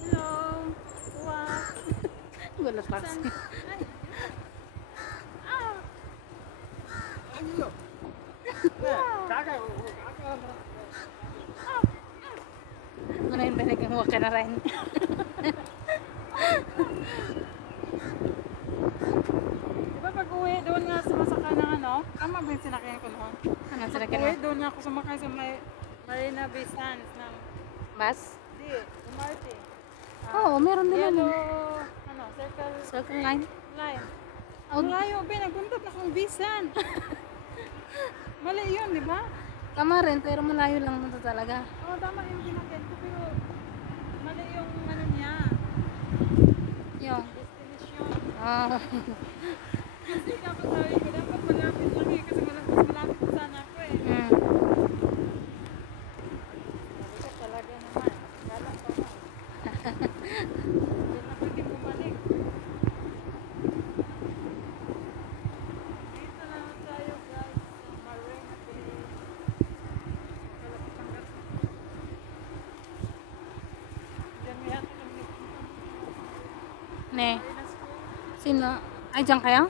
Hello. Wow. Gulat pa kasi. Ano yung binagang waka na rin? Diba pag uwi, doon nga sumasaka ng ano? Tama ba yung sinakyan ko noon? Ano sa Pag uwi, doon nga ako sumakay sa Marina Bay Sands ng... bus? Di, MRT. Oo, meron din Yellow, naman. ano, circle Circle line. line. Oh, Ang layo, Ben. Nagpunta na akong Bisan. Mali yun, di ba? tama rin, pero malayo lang nito talaga. Oo, tama yung ginagyan ko, pero mali yung ano niya. Yung. Destination. Ah. Kasi dapat sabi ko, dapat malapit lang eh. Kasi mas malapit sana ako eh. Mm. Sabi ko talaga naman. Kala ko na. Hindi na pwede bumalik. Dito na lang tayo guys. Sa Marina Bay. Kalapit ang gato. Diyan may atin ang Ne. Marina School. Sino? Ay, dyan kayo?